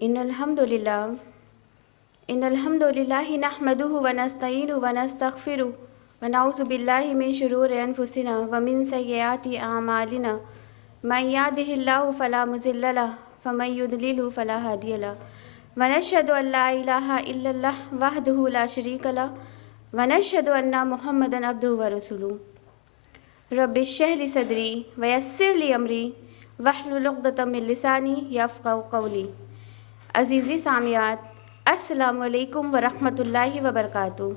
इन्नल हम्दुलिल्लाहि नहमदुहु व नस्तईनुहु व नस्तगफिरुहु व नऊज़ु बिल्लाहि मिन शुरूरि अनफुसिना व मिन सय्यिआति अअमालिना मन यहदिहिल्लाहु फला मुज़िल्ल लहु व मन युद्लिलहु फला हादिय लहु व नशहदु अल्ला इलाहा इल्लल्लाह वहदहु ला शरीका लहु व नशहदु अन्ना मुहम्मदन अब्दुहु व रसूलुहु रब्बि इश्रह ली सदरी व यस्सिर ली अमरी वहलुल उक़दतम मिन लिसानी यफ़क़हू क़ौली। अज़ीज़ी सामियात, अस्सलामु अलैकुम व रहमतुल्लाहि व बरकातुहू।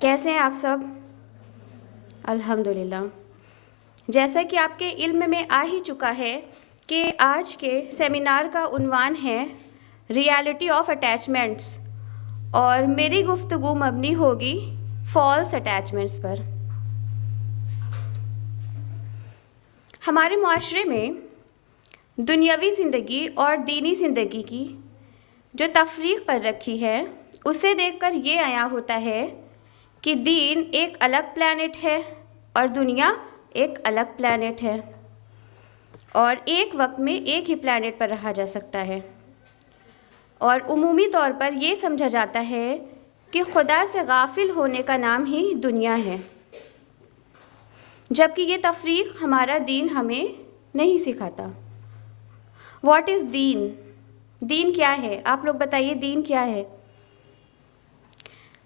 कैसे हैं आप सब? अल्हम्दुलिल्लाह। जैसा कि आपके इल्म में आ ही चुका है कि आज के सेमिनार का उन्वान है रियलिटी ऑफ अटैचमेंट्स और मेरी गुफ्तगू मबनी होगी फॉल्स अटैचमेंट्स पर। हमारे माशरे में दुनियावी ज़िंदगी और दीनी ज़िंदगी की जो तफरीक कर रखी है उसे देखकर ये आया होता है कि दीन एक अलग प्लैनेट है और दुनिया एक अलग प्लैनेट है और एक वक्त में एक ही प्लैनेट पर रहा जा सकता है। और उमूमी तौर पर यह समझा जाता है कि खुदा से गाफिल होने का नाम ही दुनिया है, जबकि ये तफरीक हमारा दीन हमें नहीं सिखाता। व्हाट इज़ दीन? दीन क्या है? आप लोग बताइए, दीन क्या है?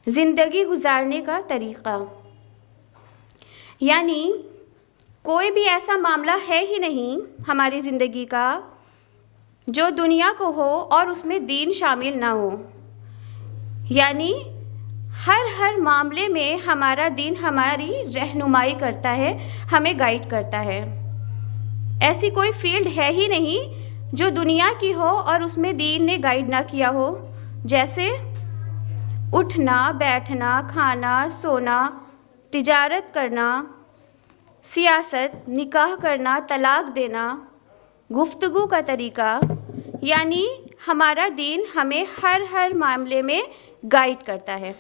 ज़िंदगी गुजारने का तरीक़ा, यानी कोई भी ऐसा मामला है ही नहीं हमारी ज़िंदगी का जो दुनिया को हो और उसमें दीन शामिल ना हो। यानी हर मामले में हमारा दीन हमारी रहनुमाई करता है, हमें गाइड करता है। ऐसी कोई फील्ड है ही नहीं जो दुनिया की हो और उसमें दीन ने गाइड ना किया हो, जैसे उठना, बैठना, खाना, सोना, तिजारत करना, सियासत, निकाह करना, तलाक देना, गुफ्तगू का तरीक़ा। यानी हमारा दीन हमें हर मामले में गाइड करता है।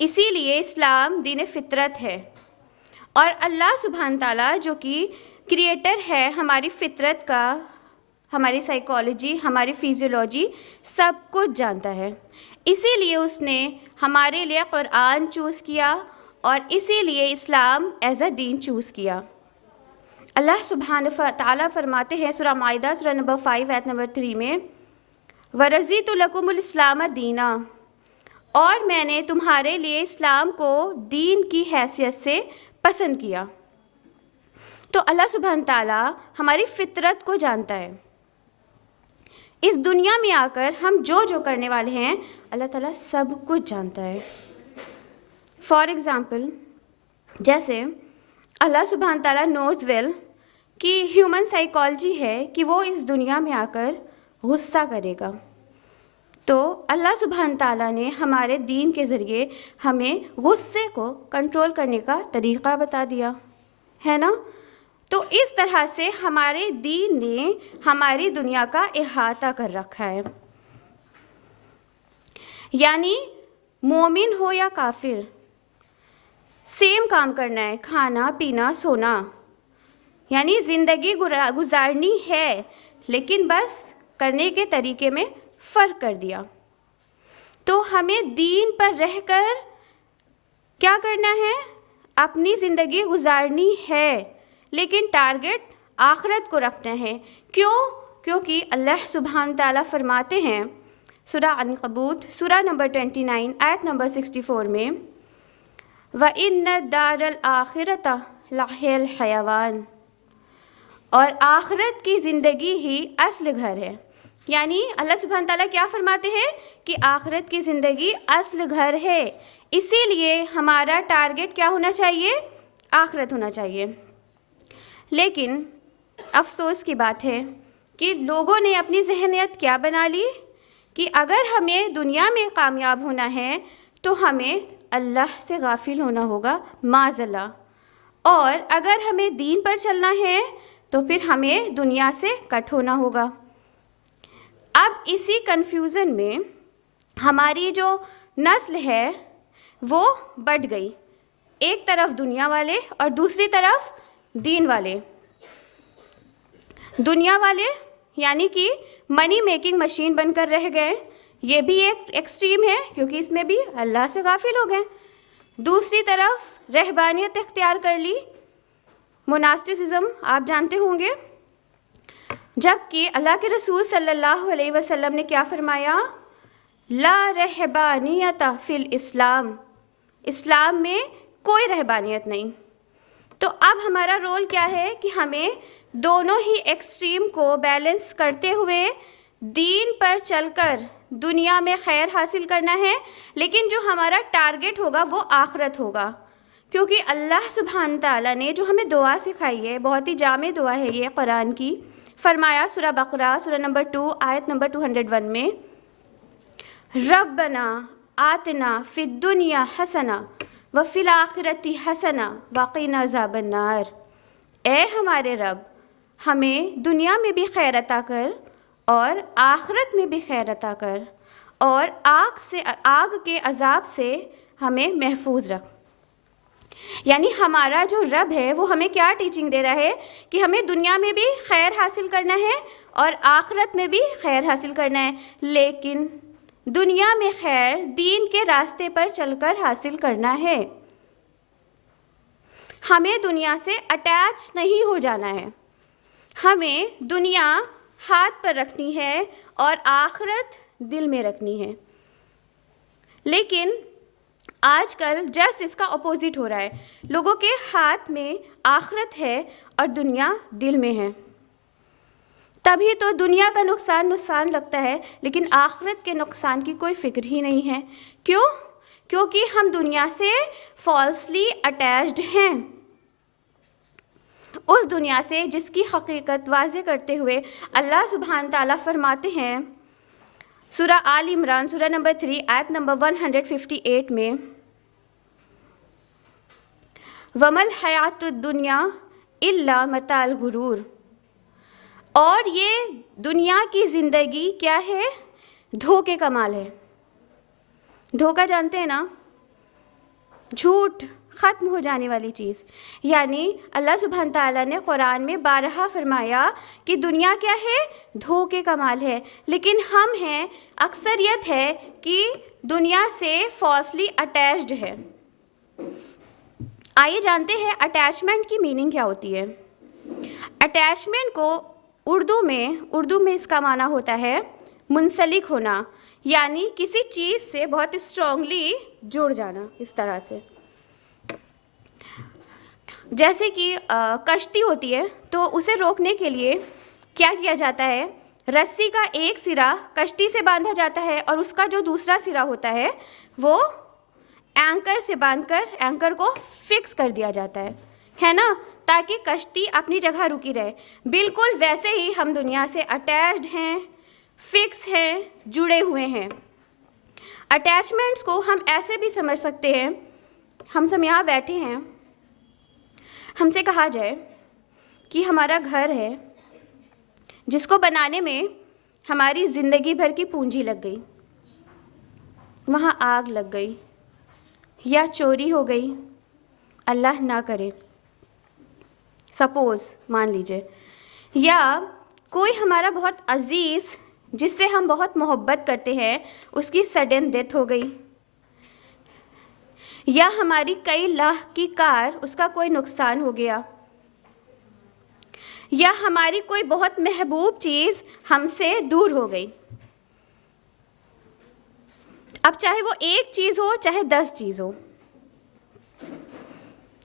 इसीलिए इस्लाम दीन फितरत है और अल्लाह सुब्हान ताला जो कि क्रिएटर है हमारी फितरत का, हमारी साइकोलॉजी, हमारी फिजियोलॉजी सब कुछ जानता है। इसीलिए उसने हमारे लिए कुरान चूज़ किया और इसीलिए इस्लाम एज़ अ दीन चूज़ किया। अल्लाह सुब्हानहू ताला फरमाते हैं सूरह माइदा सूरह नंबर 5 आयत नंबर 3 में, वरज़ीतु लकुमुल इस्लाम दीना, और मैंने तुम्हारे लिए इस्लाम को दीन की हैसियत से पसंद किया। तो अल्लाह सुब्हान ताला हमारी फितरत को जानता है। इस दुनिया में आकर हम जो करने वाले हैं अल्लाह ताला सब कुछ जानता है। फॉर एग्ज़ाम्पल, जैसे अल्लाह सुब्हान ताला नोज़ वेल कि ह्यूमन साइकोलॉजी है कि वो इस दुनिया में आकर गुस्सा करेगा, तो अल्लाह सुब्हान ताला ने हमारे दीन के ज़रिए हमें गुस्से को कंट्रोल करने का तरीक़ा बता दिया है ना। तो इस तरह से हमारे दीन ने हमारी दुनिया का इहाता कर रखा है। यानी मोमिन हो या काफिर, सेम काम करना है, खाना पीना सोना, यानी ज़िंदगी गुजारनी है, लेकिन बस करने के तरीके में फ़र्क कर दिया। तो हमें दीन पर रहकर क्या करना है? अपनी ज़िंदगी गुजारनी है, लेकिन टारगेट आखिरत को रखना है। क्यों? क्योंकि अल्लाह सुब्हान ताला फरमाते हैं सूरह अनकबूत सूरह नंबर 29 आयत नंबर 64 में, व इन्ना दारल आखिरता लाहिल हयावान, और आखिरत की ज़िंदगी ही असल घर है। यानी अल्लाह सुब्हान ताला क्या फरमाते हैं कि आखिरत की ज़िंदगी असल घर है। इसीलिए हमारा टारगेट क्या होना चाहिए? आखिरत होना चाहिए। लेकिन अफसोस की बात है कि लोगों ने अपनी जहनियत क्या बना ली कि अगर हमें दुनिया में कामयाब होना है तो हमें अल्लाह से गाफिल होना होगा, माज़अल्लाह, और अगर हमें दीन पर चलना है तो फिर हमें दुनिया से कट होना होगा। अब इसी कन्फ्यूज़न में हमारी जो नस्ल है वो बढ़ गई, एक तरफ दुनिया वाले और दूसरी तरफ दीन वाले। दुनिया वाले यानी कि मनी मेकिंग मशीन बनकर रह गए। ये भी एक एक्सट्रीम है क्योंकि इसमें भी अल्लाह से गाफिल हो गए। दूसरी तरफ रहबानियत इख्तियार कर ली, मोनास्टिसिज्म आप जानते होंगे, जबकि अल्लाह के रसूल सल्लल्लाहु अलैहि वसल्लम ने क्या फरमाया, ला रहबानियत फिल इस्लाम, इस्लाम में कोई रहबानियत नहीं। तो अब हमारा रोल क्या है कि हमें दोनों ही एक्सट्रीम को बैलेंस करते हुए दीन पर चलकर दुनिया में खैर हासिल करना है, लेकिन जो हमारा टारगेट होगा वो आखिरत होगा। क्योंकि अल्लाह सुब्हान ताला ने जो हमें दुआ सिखाई है, बहुत ही जामे दुआ है ये कुरान की, फरमाया सूरह बकरा सूरह नंबर 2 आयत नंबर 201 में, रब्बना आतना फिद दुनिया हसना व फिल आखिरती हसना वक़िना अज़ाबन्नार। ए हमारे रब, हमें दुनिया में भी खैर अता कर और आखिरत में भी खैर अता कर, और आग के अजाब से हमें महफूज रख। यानी हमारा जो रब है वो हमें क्या टीचिंग दे रहा है कि हमें दुनिया में भी खैर हासिल करना है और आखिरत में भी खैर हासिल करना है, लेकिन दुनिया में खैर दीन के रास्ते पर चलकर हासिल करना है। हमें दुनिया से अटैच नहीं हो जाना है, हमें दुनिया हाथ पर रखनी है और आखिरत दिल में रखनी है। लेकिन आजकल जस्ट इसका अपोजिट हो रहा है, लोगों के हाथ में आखिरत है और दुनिया दिल में है। तभी तो दुनिया का नुकसान लगता है, लेकिन आखिरत के नुकसान की कोई फिक्र ही नहीं है। क्यों? क्योंकि हम दुनिया से फॉल्सली अटैच्ड हैं, उस दुनिया से जिसकी हकीकत वाज़े करते हुए अल्लाह सुब्हान ताला फरमाते हैं सूरह आल इमरान सूरह नंबर 3 आयत नंबर 158 में, वमल हयातुद दुनिया इल्ला मताल गुरूर। और ये दुनिया की ज़िंदगी क्या है? धोखे का माल है। धोखा जानते हैं ना, झूठ, ख़त्म हो जाने वाली चीज़। यानी अल्लाह सुब्हान ताला ने कुरान में बारहा फरमाया कि दुनिया क्या है? धोखे का माल है। लेकिन हम हैं, अक्सरियत है कि दुनिया से फॉल्सली अटैच्ड है। आइए जानते हैं अटैचमेंट की मीनिंग क्या होती है। अटैचमेंट को उर्दू में इसका माना होता है मुंसलिक होना, यानी किसी चीज़ से बहुत स्ट्रॉन्गली जुड़ जाना। इस तरह से जैसे कि कश्ती होती है तो उसे रोकने के लिए क्या किया जाता है, रस्सी का एक सिरा कश्ती से बांधा जाता है और उसका जो दूसरा सिरा होता है वो एंकर से बांधकर एंकर को फिक्स कर दिया जाता है ना, ताकि कश्ती अपनी जगह रुकी रहे। बिल्कुल वैसे ही हम दुनिया से अटैच्ड हैं, फिक्स हैं, जुड़े हुए हैं। अटैचमेंट्स को हम ऐसे भी समझ सकते हैं, हम सब यहाँ बैठे हैं, हमसे कहा जाए कि हमारा घर है जिसको बनाने में हमारी ज़िंदगी भर की पूंजी लग गई, वहाँ आग लग गई या चोरी हो गई, अल्लाह ना करे, सपोज़ मान लीजिए, या कोई हमारा बहुत अज़ीज़ जिससे हम बहुत मोहब्बत करते हैं उसकी सडन डेथ हो गई, या हमारी कई लाख की कार उसका कोई नुकसान हो गया, या हमारी कोई बहुत महबूब चीज़ हमसे दूर हो गई। अब चाहे वो एक चीज़ हो चाहे 10 चीज़ हो,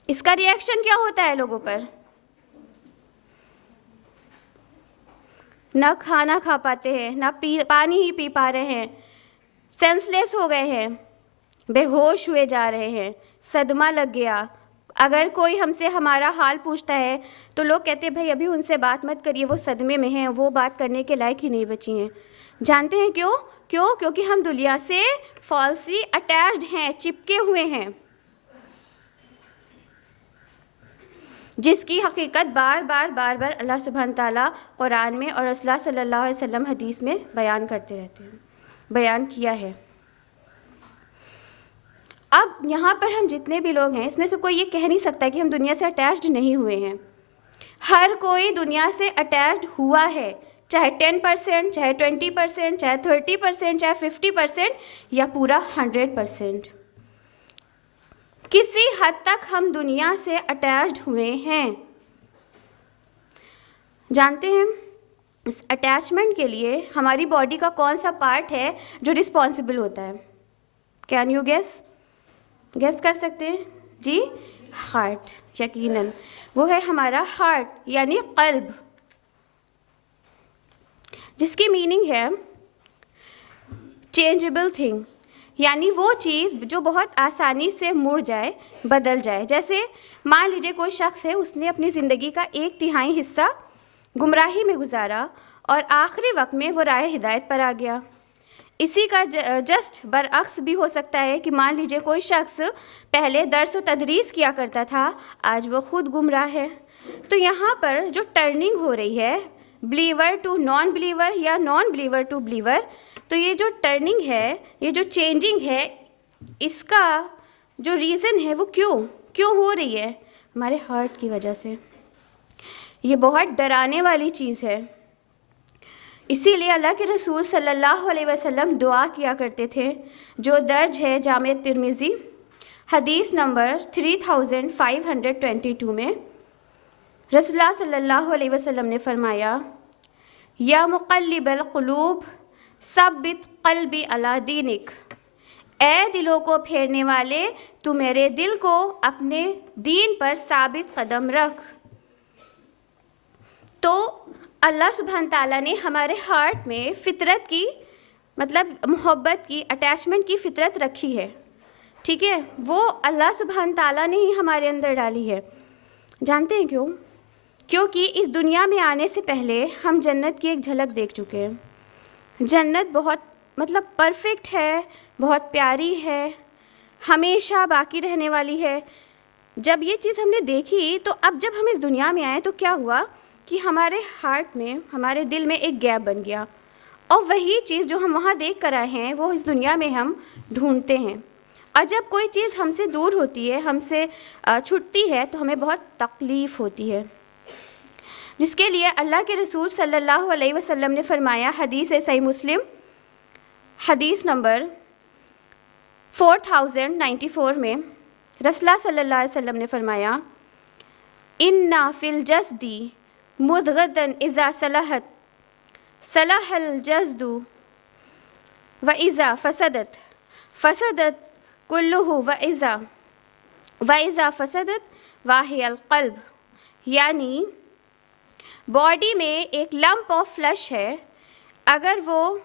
इसका रिएक्शन क्या होता है लोगों पर? ना खाना खा पाते हैं, ना पानी ही पी पा रहे हैं, सेंसलेस हो गए हैं, बेहोश हुए जा रहे हैं, सदमा लग गया। अगर कोई हमसे हमारा हाल पूछता है तो लोग कहते हैं भाई अभी उनसे बात मत करिए, वो सदमे में हैं, वो बात करने के लायक ही नहीं बची हैं। जानते हैं क्यों? क्योंकि हम दुनिया से फॉल्सली अटैच्ड हैं, चिपके हुए हैं, जिसकी हकीकत बार बार अल्लाह सुब्हान ताला कुरान में और रसूलुल्लाह सल्लल्लाहु अलैहि वसल्लम हदीस में बयान करते रहते हैं, बयान किया है। अब यहाँ पर हम जितने भी लोग हैं इसमें से कोई ये कह नहीं सकता कि हम दुनिया से अटैच्ड नहीं हुए हैं। हर कोई दुनिया से अटैच्ड हुआ है, चाहे 10%, चाहे 20%, चाहे 30%, चाहे 50% या पूरा 100%। किसी हद तक हम दुनिया से अटैच्ड हुए हैं। जानते हैं इस अटैचमेंट के लिए हमारी बॉडी का कौन सा पार्ट है जो रिस्पॉन्सिबल होता है? कैन यू गेस कर सकते हैं जी? हार्ट, यकीनन वो है हमारा हार्ट, यानी कल्ब, जिसकी मीनिंग है चेंजेबल थिंग, यानी वो चीज़ जो बहुत आसानी से मुड़ जाए, बदल जाए। जैसे मान लीजिए कोई शख्स है, उसने अपनी ज़िंदगी का 1/3 हिस्सा गुमराही में गुजारा और आखिरी वक्त में वो राह हिदायत पर आ गया। इसी का जस्ट बरअक्स भी हो सकता है कि मान लीजिए कोई शख्स पहले दर्स व तदरीस किया करता था, आज वो खुद गुमराह है। तो यहाँ पर जो टर्निंग हो रही है बिलीवर टू नॉन बिलीवर या नॉन बिलीवर टू बिलीवर, तो ये जो टर्निंग है, ये जो चेंजिंग है, इसका जो रीज़न है वो क्यों हो रही है? हमारे हार्ट की वजह से। ये बहुत डराने वाली चीज़ है। इसीलिए अल्लाह के रसूल सल्लल्लाहु अलैहि वसल्लम दुआ किया करते थे, जो दर्ज है जामे तिर्मिज़ी हदीस नंबर 3522 में। रसूलुल्लाह सल्लल्लाहु अलैहि वसल्लम ने फरमाया, या मुक़ल्लिबल क़ुलूब सब्बित क़ल्बी अला दीनिक, ए दिलों को फेरने वाले, तू मेरे दिल को अपने दीन पर साबित कदम रख। तो अल्लाह सुब्हान ताला ने हमारे हार्ट में फ़ितरत की, मतलब मोहब्बत की, अटैचमेंट की फ़ितरत रखी है, ठीक है? वो अल्लाह सुब्हान ताला ने ही हमारे अंदर डाली है। जानते हैं क्यों? क्योंकि इस दुनिया में आने से पहले हम जन्नत की एक झलक देख चुके हैं। जन्नत बहुत मतलब परफेक्ट है, बहुत प्यारी है, हमेशा बाकी रहने वाली है। जब ये चीज़ हमने देखी, तो अब जब हम इस दुनिया में आए तो क्या हुआ कि हमारे हार्ट में, हमारे दिल में एक गैप बन गया, और वही चीज़ जो हम वहाँ देख कर आए हैं वो इस दुनिया में हम ढूंढते हैं। और जब कोई चीज़ हमसे दूर होती है, हमसे छूटती है, तो हमें बहुत तकलीफ़ होती है, जिसके लिए अल्लाह के रसूल सल्लल्लाहु अलैहि वसल्लम ने फरमाया, हदीस है सही मुस्लिम हदीस नंबर 4094 में रसूलुल्लाह सल्लल्लाहु अलैहि वसल्लम ने फरमाया, इन्ना फिल जस्दी मुदगदन इज़ा सलहत सलहल जस्दु व इज़ा फसदत फसदत कुल्लुहु व इज़ा फसदत वाहियल क़ल्ब। यानी बॉडी में एक लंप ऑफ फ्लैश है, अगर वो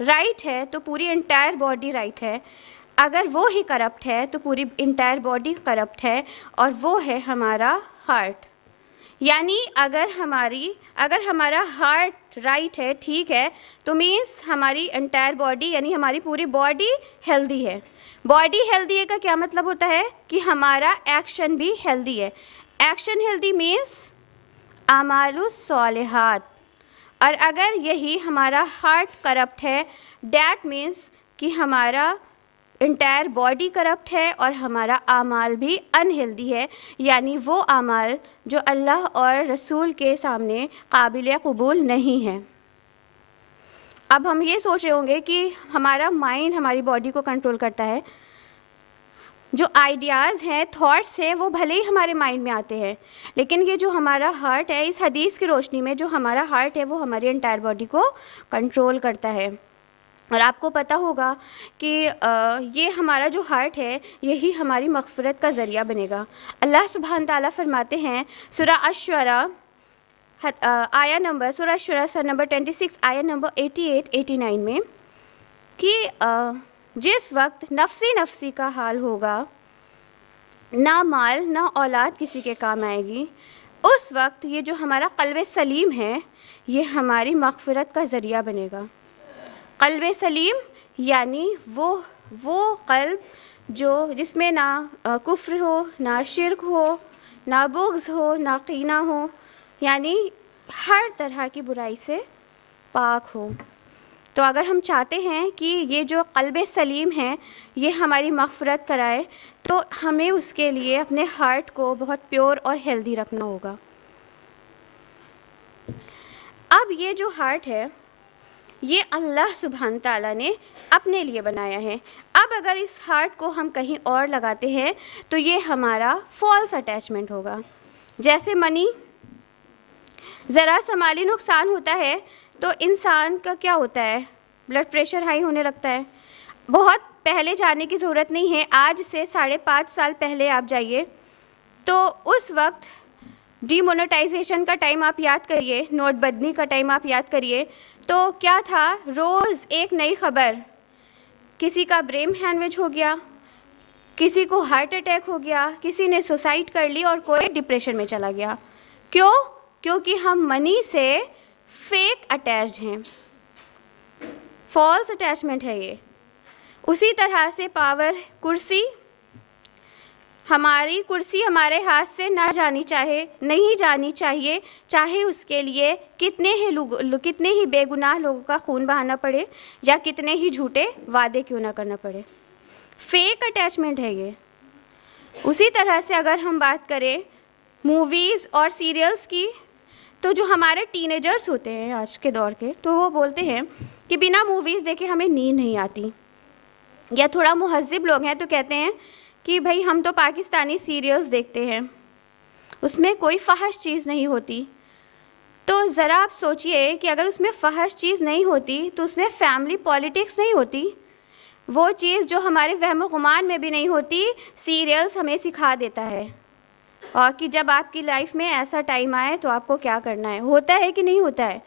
राइट है तो पूरी इंटायर बॉडी राइट है, अगर वो ही करप्ट है तो पूरी इंटायर बॉडी करप्ट है, और वो है हमारा हार्ट। यानी अगर हमारा हार्ट राइट है, ठीक है, तो मीन्स हमारी एंटायर बॉडी, यानी हमारी पूरी बॉडी हेल्दी है। बॉडी हेल्दी है का क्या मतलब होता है कि हमारा एक्शन भी हेल्दी है। एक्शन हेल्दी मीन्स आमालुस सालिहात। और अगर यही हमारा हार्ट करप्ट है, डैट मीन्स कि हमारा इंटायर बॉडी करप्ट है और हमारा आमाल भी अनहेल्दी है, यानी वो आमाल जो अल्लाह और रसूल के सामने काबिल कबूल नहीं है। अब हम ये सोच रहे होंगे कि हमारा माइंड हमारी बॉडी को कंट्रोल करता है, जो आइडियाज़ हैं, थॉट्स हैं, वो भले ही हमारे माइंड में आते हैं, लेकिन ये जो हमारा हार्ट है, इस हदीस की रोशनी में जो हमारा हार्ट है वो हमारी एंटायर बॉडी को कंट्रोल करता है। और आपको पता होगा कि ये हमारा जो हार्ट है, यही हमारी मग़फ़िरत का ज़रिया बनेगा। अल्लाह सुब्हान ताला फरमाते हैं सूरा अश-शुअरा आया नंबर 26 आया नंबर 88-89 में कि जिस वक्त नफ्सी का हाल होगा, ना माल ना औलाद किसी के काम आएगी, उस वक्त ये जो हमारा क़ल्ब सलीम है, ये हमारी मग़फ़िरत का ज़रिया बनेगा। क़ल्ब सलीम यानी वो क़ल्ब जिसमें ना कुफ्र हो, ना शिर्क हो, ना बुग़्ज़ हो, ना कीना हो, यानी हर तरह की बुराई से पाक हो। तो अगर हम चाहते हैं कि ये जो क़ल्ब सलीम है ये हमारी मग़फ़िरत कराए, तो हमें उसके लिए अपने हार्ट को बहुत प्योर और हेल्दी रखना होगा। अब अब ये जो हार्ट है ये अल्लाह सुब्हान ताला ने अपने लिए बनाया है। अब अगर इस हार्ट को हम कहीं और लगाते हैं तो ये हमारा फॉल्स अटैचमेंट होगा। जैसे मनी, ज़रा सा माली नुकसान होता है तो इंसान का क्या होता है, ब्लड प्रेशर हाई होने लगता है। बहुत पहले जाने की ज़रूरत नहीं है, आज से 5.5 साल पहले आप जाइए तो उस वक्त डीमोनेटाइजेशन का टाइम आप याद करिए, नोटबंदी का टाइम आप याद करिए, तो क्या था, रोज़ एक नई खबर, किसी का ब्रेन हैमरेज हो गया, किसी को हार्ट अटैक हो गया, किसी ने सुसाइड कर ली और कोई डिप्रेशन में चला गया। क्यों? क्योंकि हम मनी से फेक अटैच्ड हैं, फॉल्स अटैचमेंट है ये। उसी तरह से पावर, कुर्सी, हमारी कुर्सी हमारे हाथ से नहीं जानी चाहिए, चाहे उसके लिए कितने ही बेगुनाह लोगों का खून बहाना पड़े या कितने ही झूठे वादे क्यों ना करना पड़े। फेक अटैचमेंट है ये। उसी तरह से अगर हम बात करें मूवीज़ और सीरियल्स की, तो जो हमारे टीनेजर्स होते हैं आज के दौर के, तो वो बोलते हैं कि बिना मूवीज़ देखे हमें नींद नहीं आती। या थोड़ा मुहज़्ज़िब लोग हैं तो कहते हैं कि भाई हम तो पाकिस्तानी सीरियल्स देखते हैं, उसमें कोई फ़हश चीज़ नहीं होती। तो ज़रा आप सोचिए कि अगर उसमें फ़हश चीज़ नहीं होती तो उसमें फैमिली पॉलिटिक्स नहीं होती। वो चीज़ जो हमारे वहम गुमान में भी नहीं होती, सीरियल्स हमें सिखा देता है। और कि जब आपकी लाइफ में ऐसा टाइम आए तो आपको क्या करना है, होता है कि नहीं होता है।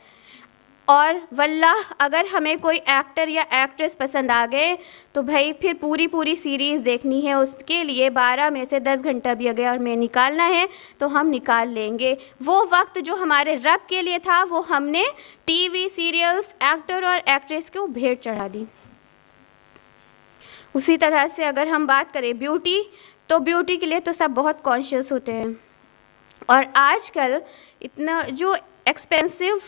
और वल्लाह अगर हमें कोई एक्टर या एक्ट्रेस पसंद आ गए तो भाई फिर पूरी सीरीज़ देखनी है, उसके लिए 12 में से 10 घंटा भी अगर हमें निकालना है तो हम निकाल लेंगे। वो वक्त जो हमारे रब के लिए था वो हमने टीवी सीरियल्स, एक्टर और एक्ट्रेस को भेंट चढ़ा दी। उसी तरह से अगर हम बात करें ब्यूटी, तो ब्यूटी के लिए तो सब बहुत कॉन्शियस होते हैं। और आजकल इतना जो एक्सपेंसिव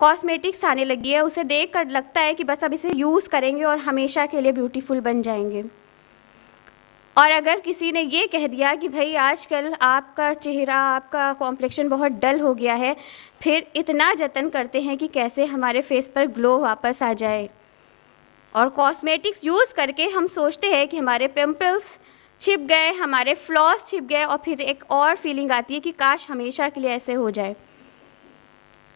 कॉस्मेटिक्स आने लगी है, उसे देख कर लगता है कि बस अब इसे यूज़ करेंगे और हमेशा के लिए ब्यूटीफुल बन जाएंगे। और अगर किसी ने ये कह दिया कि भाई आजकल आपका चेहरा, आपका कॉम्प्लेक्शन बहुत डल हो गया है, फिर इतना जतन करते हैं कि कैसे हमारे फेस पर ग्लो वापस आ जाए। और कॉस्मेटिक्स यूज़ करके हम सोचते हैं कि हमारे पिंपल्स छिप गए, हमारे फ्लॉस छिप गए, और फिर एक और फीलिंग आती है कि काश हमेशा के लिए ऐसे हो जाए।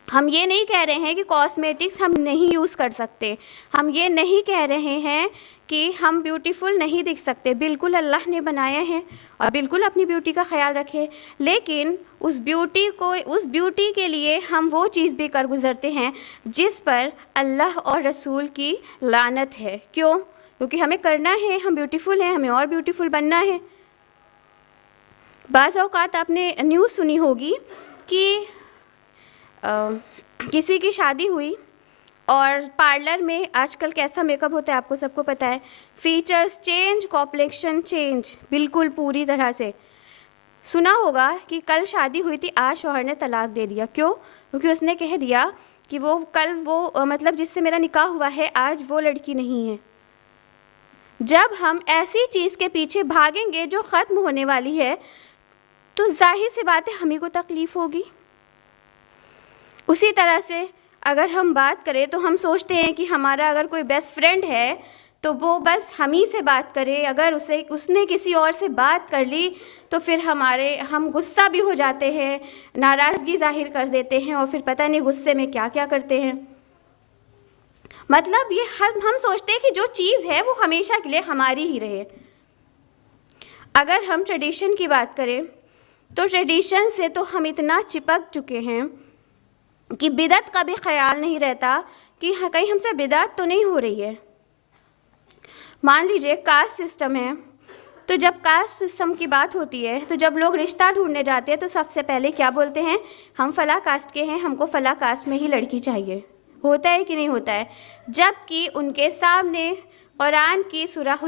हम ये नहीं कह रहे हैं कि कॉस्मेटिक्स हम नहीं यूज़ कर सकते, हम ये नहीं कह रहे हैं कि हम ब्यूटीफुल नहीं दिख सकते। बिल्कुल अल्लाह ने बनाया है और बिल्कुल अपनी ब्यूटी का ख्याल रखें, लेकिन उस ब्यूटी के लिए हम वो चीज़ भी कर गुज़रते हैं जिस पर अल्लाह और रसूल की लानत है। क्यों? क्योंकि हमें करना है, हम ब्यूटीफुल हैं, हमें और ब्यूटीफुल बनना है। बाज़ औक़ात आपने न्यूज़ सुनी होगी कि किसी की शादी हुई और पार्लर में आजकल कैसा मेकअप होता है आपको सबको पता है, फीचर्स चेंज, कॉम्प्लेक्शन चेंज, बिल्कुल पूरी तरह से। सुना होगा कि कल शादी हुई थी, आज शौहर ने तलाक दे दिया। क्यों? क्योंकि उसने कह दिया कि मतलब जिससे मेरा निकाह हुआ है आज वो लड़की नहीं है। जब हम ऐसी चीज़ के पीछे भागेंगे जो ख़त्म होने वाली है तो जाहिर सी बात है हमें को तकलीफ़ होगी। उसी तरह से अगर हम बात करें तो हम सोचते हैं कि हमारा अगर कोई बेस्ट फ्रेंड है तो वो बस हम ही से बात करे, अगर उसने किसी और से बात कर ली तो फिर हम गुस्सा भी हो जाते हैं, नाराज़गी ज़ाहिर कर देते हैं और फिर पता नहीं गुस्से में क्या क्या करते हैं। मतलब ये हम सोचते हैं कि जो चीज़ है वो हमेशा के लिए हमारी ही रहे। अगर हम ट्रेडिशन की बात करें तो ट्रेडिशन से तो हम इतना चिपक चुके हैं कि बिदअत का भी ख्याल नहीं रहता कि कहीं हमसे बिदअत तो नहीं हो रही है। मान लीजिए कास्ट सिस्टम है, तो जब कास्ट सिस्टम की बात होती है तो जब लोग रिश्ता ढूंढने जाते हैं तो सबसे पहले क्या बोलते हैं, हम फला कास्ट के हैं, हमको फला कास्ट में ही लड़की चाहिए। होता है कि नहीं होता है? जबकि उनके सामने कुरान की सूरह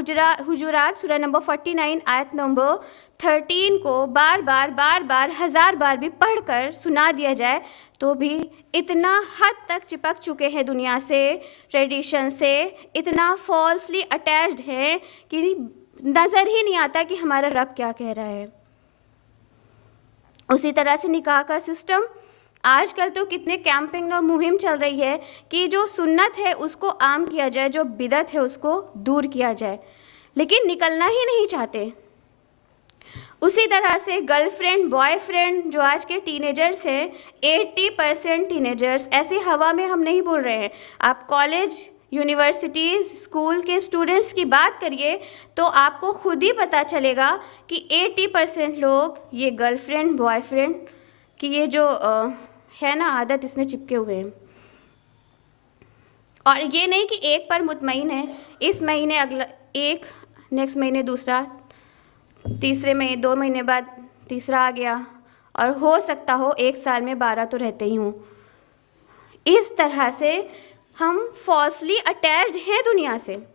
हुजुरात सूरह नंबर 49 आयत नंबर 13 को बार बार 1000 बार भी पढ़कर सुना दिया जाए तो भी इतना हद तक चिपक चुके हैं दुनिया से, ट्रेडिशन से, इतना फॉल्सली अटैच्ड हैं कि नज़र ही नहीं आता कि हमारा रब क्या कह रहा है। उसी तरह से निकाह का सिस्टम, आजकल तो कितने कैंपिंग और मुहिम चल रही है कि जो सुन्नत है उसको आम किया जाए, जो बिदअत है उसको दूर किया जाए, लेकिन निकलना ही नहीं चाहते। उसी तरह से गर्लफ्रेंड बॉयफ्रेंड जो आज के टीनेजर्स हैं, 80% टीनेजर्स ऐसे हवा में हम नहीं बोल रहे हैं। आप कॉलेज यूनिवर्सिटीज़ स्कूल के स्टूडेंट्स की बात करिए तो आपको खुद ही पता चलेगा कि 80% लोग ये गर्लफ्रेंड बॉयफ्रेंड की ये जो है ना आदत, इसमें चिपके हुए हैं। और ये नहीं कि एक पर मुतमईन है, इस महीने अगला एक, नेक्स्ट महीने दूसरा, तीसरे महीने 2 महीने बाद तीसरा आ गया, और हो सकता हो 1 साल में 12 तो रहते ही हों। इस तरह से हम फॉल्सली अटैच्ड हैं दुनिया से।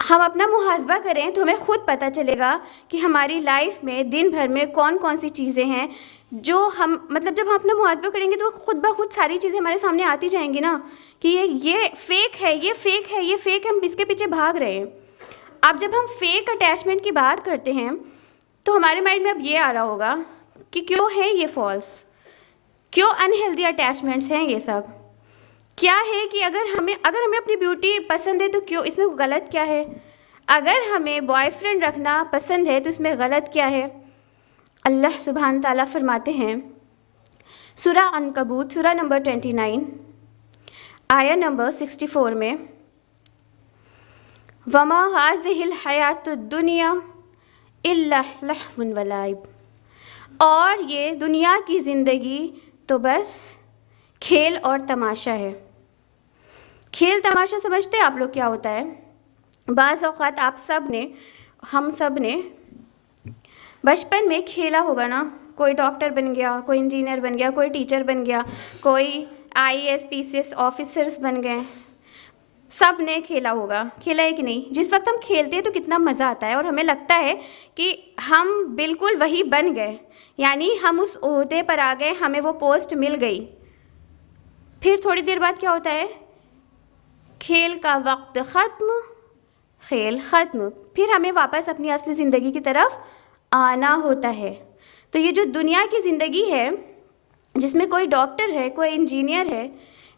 हम अपना मुहासबा करें तो हमें खुद पता चलेगा कि हमारी लाइफ में दिन भर में कौन कौन सी चीज़ें हैं जो हम, मतलब जब हम अपना मुहासबा करेंगे तो खुद ब खुद सारी चीज़ें हमारे सामने आती जाएंगी ना कि ये फेक है, ये फेक है, ये फेक है, हम इसके पीछे भाग रहे हैं। अब जब हम फेक अटैचमेंट की बात करते हैं तो हमारे माइंड में अब ये आ रहा होगा कि क्यों है ये फॉल्स, क्यों अनहेल्दी अटैचमेंट्स हैं ये सब, क्या है कि अगर हमें अपनी ब्यूटी पसंद है तो क्यों, इसमें गलत क्या है? अगर हमें बॉयफ्रेंड रखना पसंद है तो इसमें गलत क्या है? अल्लाह सुब्हान ताला फरमाते हैं सूरा अनकबूत सूरा नंबर 29 आया नंबर 64 में, वमा हाज़िहिल हयातुद दुनिया इल्ला लहवुन व लाइब, और ये दुनिया की ज़िंदगी तो बस खेल और तमाशा है। खेल तमाशा समझते हैं आप लोग क्या होता है? बाज़ औक़ात आप सब ने, हम सब ने बचपन में खेला होगा ना, कोई डॉक्टर बन गया, कोई इंजीनियर बन गया, कोई टीचर बन गया, कोई IAS PCS ऑफिसर्स बन गए, सब ने खेला होगा। खेला है कि नहीं? जिस वक्त हम खेलते हैं तो कितना मज़ा आता है और हमें लगता है कि हम बिल्कुल वही बन गए, यानी हम उस ओहदे पर आ गए, हमें वो पोस्ट मिल गई। फिर थोड़ी देर बाद क्या होता है? खेल का वक्त ख़त्म, खेल ख़त्म, फिर हमें वापस अपनी असली ज़िंदगी की तरफ आना होता है। तो ये जो दुनिया की ज़िंदगी है जिसमें कोई डॉक्टर है, कोई इंजीनियर है,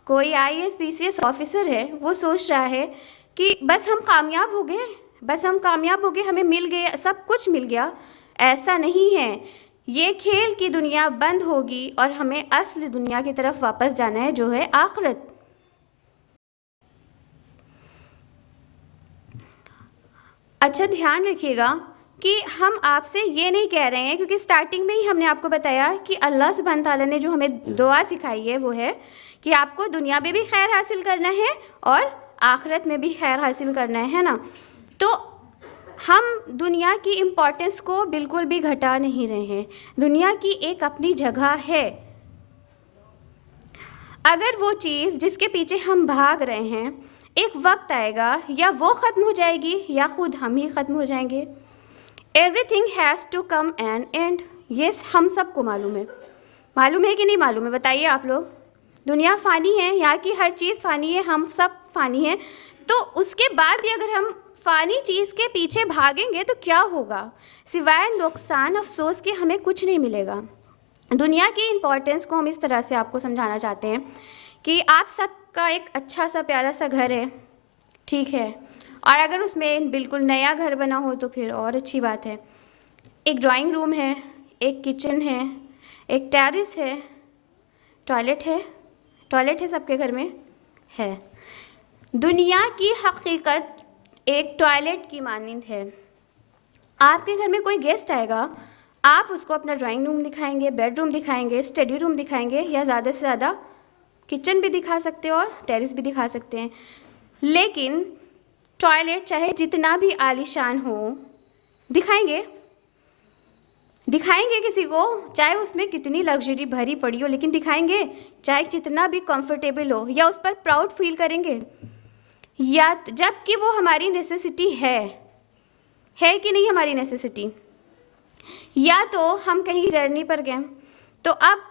कोई IAS PCS ऑफिसर है, वो सोच रहा है कि बस हम कामयाब हो गए, बस हम कामयाब हो गए, हमें मिल गए, सब कुछ मिल गया। ऐसा नहीं है। ये खेल की दुनिया बंद होगी और हमें असली दुनिया की तरफ वापस जाना है, जो है आखिरत। अच्छा ध्यान रखिएगा कि हम आपसे ये नहीं कह रहे हैं, क्योंकि स्टार्टिंग में ही हमने आपको बताया कि अल्लाह सुब्हान ताला ने जो हमें दुआ सिखाई है वो है कि आपको दुनिया में भी खैर हासिल करना है और आखिरत में भी खैर हासिल करना है ना। तो हम दुनिया की इम्पोर्टेंस को बिल्कुल भी घटा नहीं रहे हैं। दुनिया की एक अपनी जगह है। अगर वो चीज़ जिसके पीछे हम भाग रहे हैं एक वक्त आएगा या वो ख़त्म हो जाएगी या खुद हम ही ख़त्म हो जाएंगे। Everything has to come an end, ये हम सबको मालूम है कि नहीं मालूम है? बताइए आप लोग। दुनिया फ़ानी है, यहाँ की हर चीज़ फ़ानी है, हम सब फ़ानी हैं। तो उसके बाद भी अगर हम फ़ानी चीज़ के पीछे भागेंगे तो क्या होगा? सिवाय नुकसान अफसोस के हमें कुछ नहीं मिलेगा। दुनिया की इम्पोर्टेंस को हम इस तरह से आपको समझाना चाहते हैं कि आप सबका एक अच्छा सा प्यारा सा घर है, ठीक है, और अगर उसमें बिल्कुल नया घर बना हो तो फिर और अच्छी बात है। एक ड्राइंग रूम है, एक किचन है, एक टेरेस है, टॉयलेट है, सबके घर में है। दुनिया की हकीकत एक टॉयलेट की मानिंद है। आपके घर में कोई गेस्ट आएगा, आप उसको अपना ड्राइंग रूम दिखाएंगे, बेडरूम दिखाएंगे, स्टडी रूम दिखाएंगे, या ज़्यादा से ज़्यादा किचन भी दिखा सकते हैं और टेरेस भी दिखा सकते हैं। लेकिन टॉयलेट चाहे जितना भी आलीशान हो, दिखाएंगे किसी को, चाहे उसमें कितनी लग्जरी भरी पड़ी हो, लेकिन दिखाएंगे। चाहे जितना भी कंफर्टेबल हो, या उस पर प्राउड फील करेंगे, या जबकि वो हमारी नेसेसिटी है कि नहीं हमारी नेसेसिटी। या तो हम कहीं जर्नी पर गए, तो अब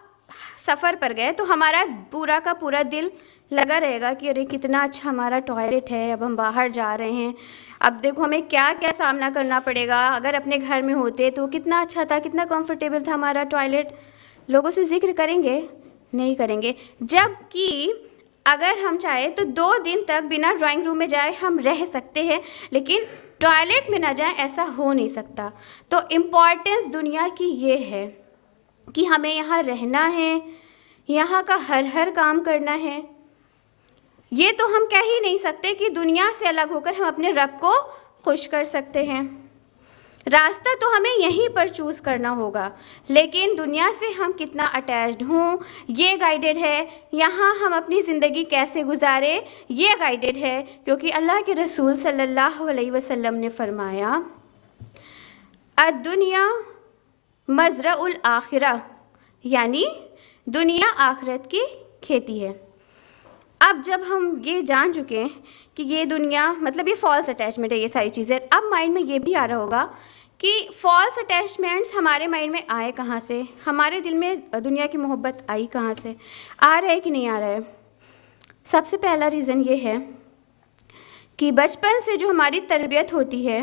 सफ़र पर गए तो हमारा पूरा का पूरा दिल लगा रहेगा कि अरे कितना अच्छा हमारा टॉयलेट है, अब हम बाहर जा रहे हैं, अब देखो हमें क्या क्या सामना करना पड़ेगा। अगर अपने घर में होते तो कितना अच्छा था, कितना कंफर्टेबल था हमारा टॉयलेट। लोगों से जिक्र करेंगे? नहीं करेंगे। जबकि अगर हम चाहें तो 2 दिन तक बिना ड्राइंग रूम में जाए हम रह सकते हैं, लेकिन टॉयलेट में ना जाए ऐसा हो नहीं सकता। तो इम्पॉर्टेंस दुनिया की ये है कि हमें यहाँ रहना है, यहाँ का हर काम करना है। ये तो हम कह ही नहीं सकते कि दुनिया से अलग होकर हम अपने रब को खुश कर सकते हैं। रास्ता तो हमें यहीं पर चूज़ करना होगा, लेकिन दुनिया से हम कितना अटैच्ड हों ये गाइडेड है। यहाँ हम अपनी ज़िंदगी कैसे गुजारें ये गाइडेड है, क्योंकि अल्लाह के रसूल सल्लल्लाहु अलैहि वसल्लम ने फरमाया, अद्दुनिया मज़रउल आखिरा, यानी दुनिया आखिरत की खेती है। अब जब हम ये जान चुके हैं कि ये दुनिया मतलब ये फॉल्स अटैचमेंट है, ये सारी चीज़ें, अब माइंड में ये भी आ रहा होगा कि फॉल्स अटैचमेंट्स हमारे माइंड में आए कहाँ से, हमारे दिल में दुनिया की मोहब्बत आई कहाँ से, आ रहा है कि नहीं आ रहा है। सबसे पहला रीज़न ये है कि बचपन से जो हमारी तरबियत होती है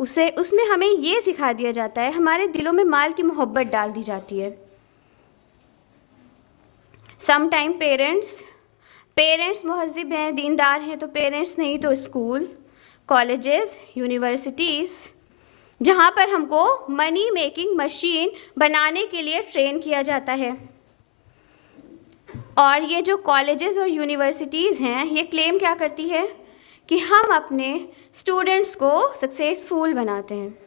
उसमें हमें ये सिखा दिया जाता है, हमारे दिलों में माल की मोहब्बत डाल दी जाती है। समटाइम पेरेंट्स मुहज़्ज़िब हैं, दीनदार हैं, तो पेरेंट्स नहीं तो स्कूल, कॉलेजेस, यूनिवर्सिटीज़, जहाँ पर हमको मनी मेकिंग मशीन बनाने के लिए ट्रेन किया जाता है। और ये जो कॉलेजेस और यूनिवर्सिटीज़ हैं ये क्लेम क्या करती है कि हम अपने स्टूडेंट्स को सक्सेसफुल बनाते हैं।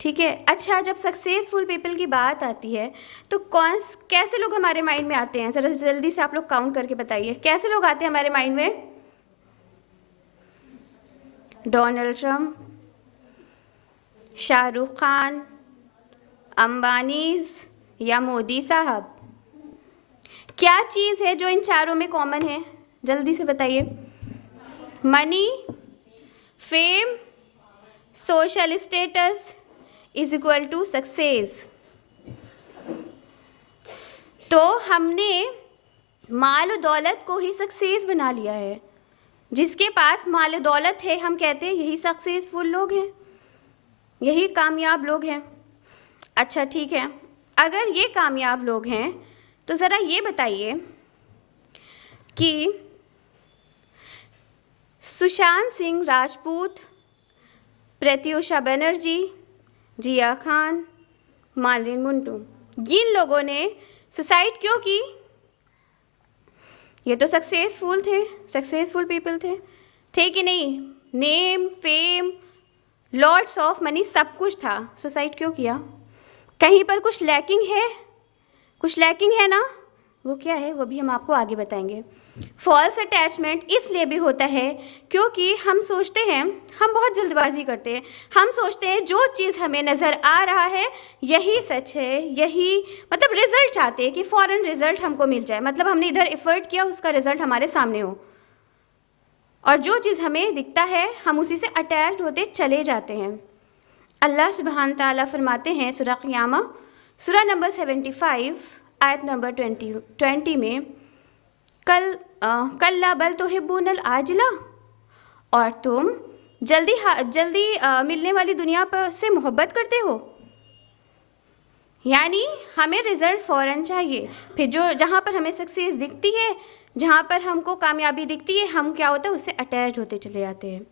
ठीक है, अच्छा, जब सक्सेसफुल पीपल की बात आती है तो कैसे लोग हमारे माइंड में आते हैं? ज़रा जल्दी से आप लोग काउंट करके बताइए, कैसे लोग आते हैं हमारे माइंड में? डोनाल्ड ट्रम्प, शाहरुख खान, अंबानीज या मोदी साहब? क्या चीज़ है जो इन चारों में कॉमन है? जल्दी से बताइए। Money, fame, social status is equal to success. तो हमने माल और दौलत को ही सक्सेस बना लिया है। जिसके पास माल और दौलत है हम कहते हैं यही सक्सेसफुल लोग हैं, यही कामयाब लोग हैं। अच्छा ठीक है, अगर ये कामयाब लोग हैं तो ज़रा ये बताइए कि सुशांत सिंह राजपूत, प्रत्युषा बनर्जी, जिया खान, मार्लिन मुंटू, जिन लोगों ने सुसाइड क्यों की? ये तो सक्सेसफुल थे, सक्सेसफुल पीपल थे कि नहीं? Name, fame, lots of money, सब कुछ था, सुसाइड क्यों किया? कहीं पर कुछ लैकिंग है? कुछ लैकिंग है ना? वो क्या है वो भी हम आपको आगे बताएंगे। फॉल्स अटैचमेंट इसलिए भी होता है क्योंकि हम सोचते हैं, हम बहुत जल्दबाजी करते हैं, हम सोचते हैं जो चीज़ हमें नज़र आ रहा है यही सच है, यही मतलब रिज़ल्ट चाहते हैं कि फ़ौरन रिज़ल्ट हमको मिल जाए, मतलब हमने इधर एफर्ट किया उसका रिज़ल्ट हमारे सामने हो, और जो चीज़ हमें दिखता है हम उसी से अटैच्ड होते चले जाते हैं। अल्लाह सुब्हान ताला फरमाते हैं सूरह क़ियामा, सूरह नंबर 75 आयत नंबर 20 में, कल्ला बल तुहिब्बूनल आजिला, और तुम जल्दी मिलने वाली दुनिया पर से मोहब्बत करते हो। यानी हमें रिज़ल्ट फ़ौरन चाहिए, फिर जहाँ पर हमें सक्सेस दिखती है, जहाँ पर हमको कामयाबी दिखती है, हम क्या होता है उससे अटैच होते चले जाते हैं।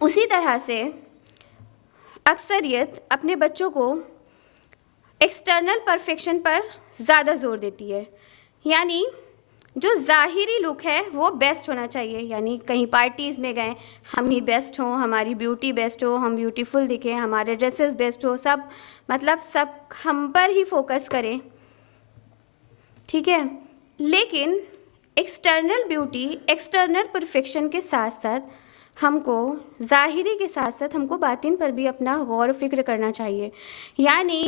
उसी तरह से अक्सरियत अपने बच्चों को एक्सटर्नल परफेक्शन पर ज़्यादा जोर देती है, यानी जो ज़ाहिरी लुक है वो बेस्ट होना चाहिए, यानी कहीं पार्टीज़ में गए हम ही बेस्ट हों, हमारी ब्यूटी बेस्ट हो, हम ब्यूटीफुल दिखें, हमारे ड्रेसेस बेस्ट हो, सब मतलब सब हम पर ही फोकस करें। ठीक है, लेकिन एक्सटर्नल ब्यूटी, एक्सटर्नल परफेक्शन के साथ साथ हमको ज़ाहिरी के साथ साथ हमको बातिन पर भी अपना गौर फिक्र करना चाहिए। यानी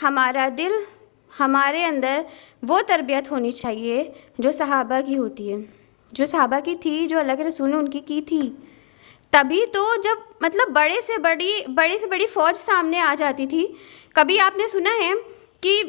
हमारा दिल, हमारे अंदर वो तरबियत होनी चाहिए जो सहाबा की होती है, जो सहाबा की थी, जो अल्लाह के रसूल ने उनकी की थी। तभी तो जब मतलब बड़े से बड़ी फ़ौज सामने आ जाती थी। कभी आपने सुना है कि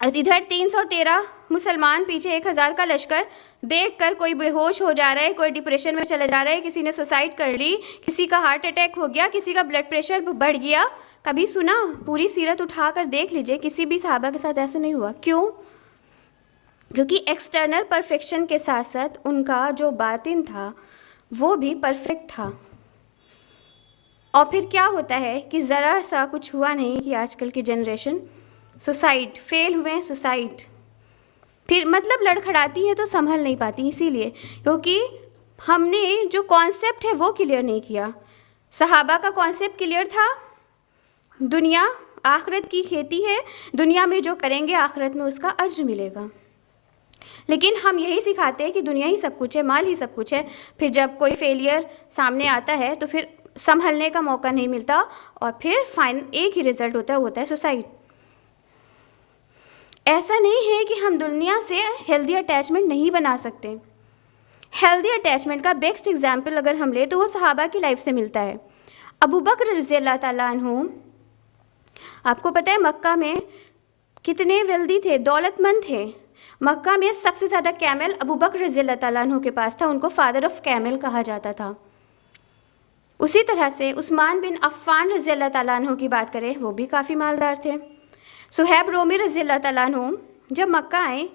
इधर 313 मुसलमान पीछे 1000 का लश्कर देखकर कोई बेहोश हो जा रहा है, कोई डिप्रेशन में चला जा रहा है, किसी ने सुसाइड कर ली, किसी का हार्ट अटैक हो गया, किसी का ब्लड प्रेशर बढ़ गया, कभी सुना? पूरी सीरत उठाकर देख लीजिए, किसी भी सहाबा के साथ ऐसा नहीं हुआ। क्यों? क्योंकि एक्सटर्नल परफेक्शन के साथ साथ उनका जो बातिन था वो भी परफेक्ट था। और फिर क्या होता है कि ज़रा सा कुछ हुआ नहीं कि आजकल की जनरेशन सुसाइड, फेल हुए हैं सुसाइड, फिर मतलब लड़खड़ाती है तो संभल नहीं पाती, इसीलिए क्योंकि हमने जो कॉन्सेप्ट है वो क्लियर नहीं किया। सहाबा का कॉन्सेप्ट क्लियर था, दुनिया आखिरत की खेती है, दुनिया में जो करेंगे आखिरत में उसका अज्र मिलेगा। लेकिन हम यही सिखाते हैं कि दुनिया ही सब कुछ है, माल ही सब कुछ है, फिर जब कोई फेलियर सामने आता है तो फिर संभलने का मौका नहीं मिलता और फिर एक ही रिजल्ट होता है, वो होता है सुसाइड। ऐसा नहीं है कि हम दुनिया से हेल्दी अटैचमेंट नहीं बना सकते। हेल्दी अटैचमेंट का बेस्ट एग्जाम्पल अगर हम ले तो वो सहाबा की लाइफ से मिलता है। अबू बकर रज़ियल्लाहु ताला अन्हु, आपको पता है मक्का में कितने वेल्दी थे, दौलतमंद थे। मक्का में सबसे ज़्यादा कैमल अबू बकर रज़ियल्लाहु ताला अन्हु के पास था, उनको फादर ऑफ कैमल कहा जाता था। उसी तरह से उस्मान बिन अफ़्फ़ान रज़ियल्लाहु ताला अन्हु की बात करें, वो भी काफ़ी मालदार थे। सुहैब रोमी रज़ियल्लाहु ताला अन्हु जब मक्का आए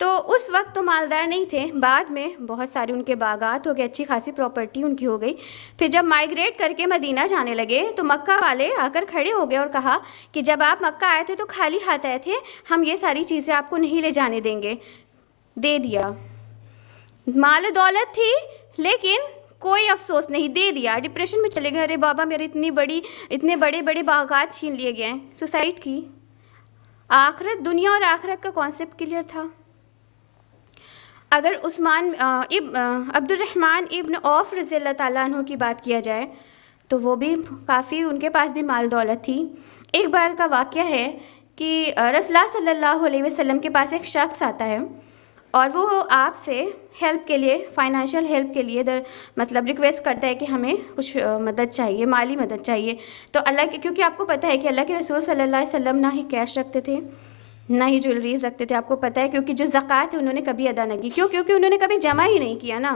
तो उस वक्त तो मालदार नहीं थे, बाद में बहुत सारे उनके बागात हो गए, अच्छी खासी प्रॉपर्टी उनकी हो गई। फिर जब माइग्रेट करके मदीना जाने लगे तो मक्का वाले आकर खड़े हो गए और कहा कि जब आप मक्का आए थे तो खाली हाथ आए थे, हम ये सारी चीज़ें आपको नहीं ले जाने देंगे। दे दिया, माल दौलत थी लेकिन कोई अफसोस नहीं, दे दिया। डिप्रेशन में चले गए, अरे बाबा मेरे इतने बड़े बड़े बागात छीन लिए गए, सुसाइड की। आखिरत, दुनिया और आखिरत का कॉन्सेप्ट क्लियर था। अगर अब्दुर्रहमान इब्न औफ रज़ियल्लाहु ताला अन्हु की बात किया जाए तो वो भी काफ़ी, उनके पास भी माल दौलत थी। एक बार का वाक़या है कि रसूलुल्लाह सल्लल्लाहु अलैहि वसल्लम के पास एक शख्स आता है और वो आपसे हेल्प के लिए, फाइनेंशियल हेल्प के लिए मतलब रिक्वेस्ट करता है कि हमें कुछ मदद चाहिए, माली मदद चाहिए। तो अल्लाह के, क्योंकि आपको पता है कि अल्लाह के रसूल सल्लल्लाहु अलैहि वसल्लम ना ही कैश रखते थे ना ही ज्वेलरीज रखते थे, आपको पता है, क्योंकि जो ज़कात है उन्होंने कभी अदा नहीं की। क्यों? क्योंकि उन्होंने कभी जमा ही नहीं किया ना।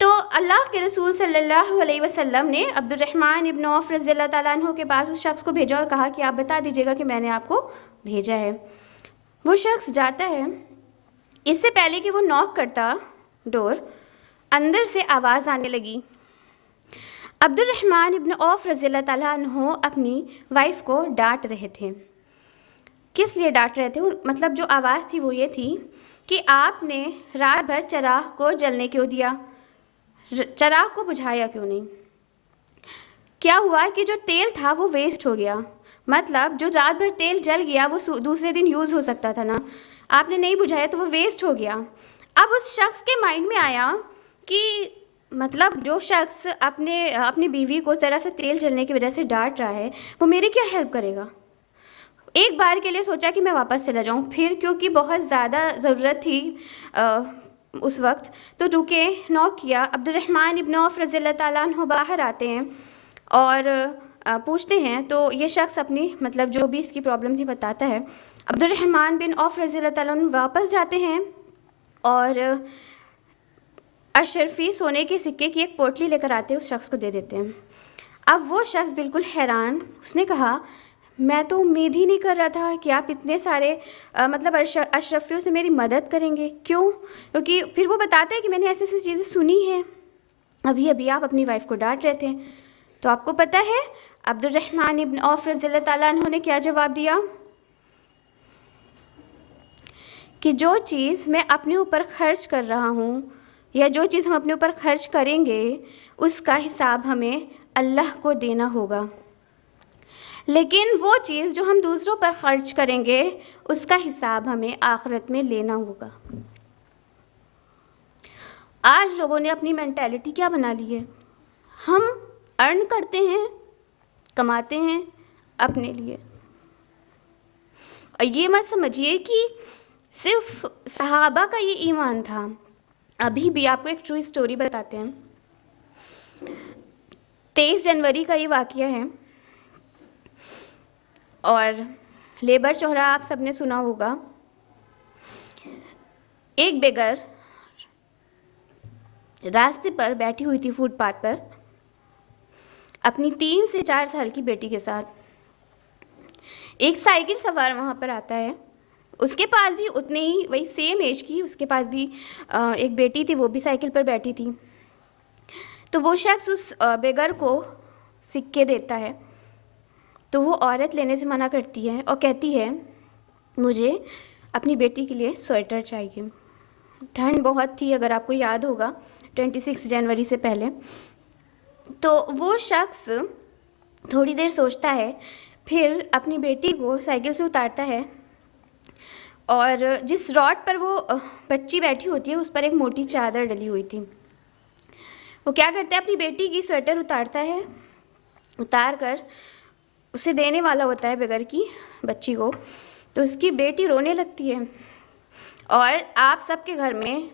तो अल्लाह के रसूल सल्लल्लाहु अलैहि वसल्लम ने अब्दुर्रहमान इब्न औफ रज़ियल्लाहु ताला अन्हु के पास उस शख्स को भेजा और कहा कि आप बता दीजिएगा कि मैंने आपको भेजा है। वो शख्स जाता है, इससे पहले कि वो नॉक करता डोर, अंदर से आवाज़ आने लगी। अब्दुर्रहमान इब्न औफ रज़ियल्लाहु ताला अन्हु अपनी वाइफ को डांट रहे थे। किस लिए डांट रहे थे? मतलब जो आवाज़ थी वो ये थी कि आपने रात भर चिराग को जलने क्यों दिया, चिराग को बुझाया क्यों नहीं? क्या हुआ कि जो तेल था वो वेस्ट हो गया, मतलब जो रात भर तेल जल गया वो दूसरे दिन यूज़ हो सकता था ना, आपने नहीं बुझाया तो वो वेस्ट हो गया। अब उस शख्स के माइंड में आया कि मतलब जो शख्स अपनी बीवी को ज़रा से तेल जलने की वजह से डांट रहा है वो मेरी क्या हेल्प करेगा। एक बार के लिए सोचा कि मैं वापस चला जाऊं, फिर क्योंकि बहुत ज़्यादा ज़रूरत थी उस वक्त, तो रुके, नॉक किया। अब्दुर्रहमान इब्न औफ रज़ियल्लाहु ताला अन्हु बाहर आते हैं और पूछते हैं, तो ये शख्स अपनी मतलब जो भी इसकी प्रॉब्लम थी बताता है। अब्दुर्रहमान बिन औफ रज़ियल्लाहु ताला अन्हु वापस जाते हैं और अशरफी सोने के सिक्के की एक पोटली लेकर आते हैं, उस शख्स को दे देते हैं। अब वो शख्स बिल्कुल हैरान, उसने कहा मैं तो उम्मीद ही नहीं कर रहा था कि आप इतने सारे मतलब अशरफियों से मेरी मदद करेंगे। क्यों? क्योंकि फिर वो बताता है कि मैंने ऐसी ऐसी चीज़ें सुनी हैं, अभी अभी आप अपनी वाइफ को डांट रहे थे। तो आपको पता है अब्दुर्रहमान इब्न औफ रज़ियल्लाहु ताला अन्हु ने क्या जवाब दिया कि जो चीज़ मैं अपने ऊपर खर्च कर रहा हूँ या जो चीज़ हम अपने ऊपर खर्च करेंगे उसका हिसाब हमें अल्लाह को देना होगा, लेकिन वो चीज़ जो हम दूसरों पर खर्च करेंगे उसका हिसाब हमें आखिरत में लेना होगा। आज लोगों ने अपनी मेंटालिटी क्या बना ली है, हम अर्न करते हैं, कमाते हैं अपने लिए। और ये मत समझिए कि सिर्फ सहाबा का ये ईमान था, अभी भी आपको एक ट्रू स्टोरी बताते हैं। 23 जनवरी का ये वाक़या है और लेबर चौराहा आप सबने सुना होगा। एक बेगर रास्ते पर बैठी हुई थी फुटपाथ पर अपनी 3 से 4 साल की बेटी के साथ। एक साइकिल सवार वहाँ पर आता है, उसके पास भी उतने ही वही सेम एज की उसके पास भी एक बेटी थी, वो भी साइकिल पर बैठी थी। तो वो शख्स उस बेगर को सिक्के देता है, तो वो औरत लेने से मना करती है और कहती है मुझे अपनी बेटी के लिए स्वेटर चाहिए। ठंड बहुत थी, अगर आपको याद होगा 26 जनवरी से पहले। तो वो शख्स थोड़ी देर सोचता है, फिर अपनी बेटी को साइकिल से उतारता है और जिस रॉड पर वो बच्ची बैठी होती है उस पर एक मोटी चादर डली हुई थी। वो क्या करता है, अपनी बेटी की स्वेटर उतारता है, उतार कर उसे देने वाला होता है बेगर की बच्ची को। तो उसकी बेटी रोने लगती है। और आप सबके घर में